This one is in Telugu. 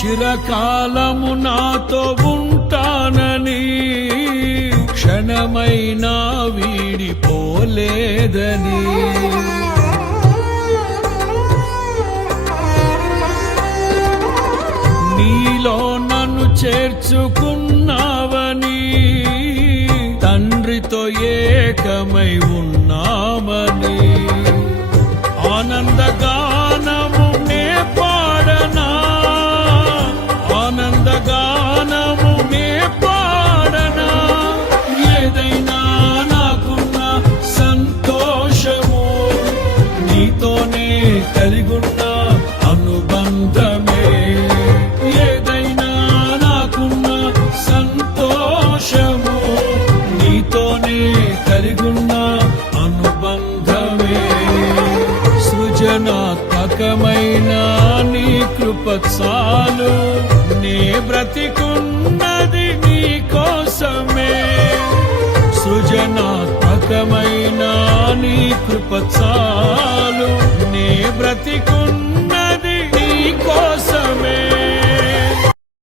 చిరకాలము నాతో ఉంటానని క్షణమైనా వీడిపోలేదని నీలో నన్ను చేర్చుకున్నావని తండ్రితో ఏకమై ఉన్నామని ఆనందగానము నే పాడనా ఆనందగానము నే పాడనా ఏదైనా నాకున్న సంతోషము నీతోనే కలిగున్న అనుబంధమే ఏదైనా నాకున్న సంతోషము నీతోనే కలిగున్న అనుబంధమే సృజనాత్మకమైన నీ కృప చాలు నే బ్రతికున్నది నీ కోసమే సృజనాత్మకమైన నీ కృప చాలు నే బ్రతికున్న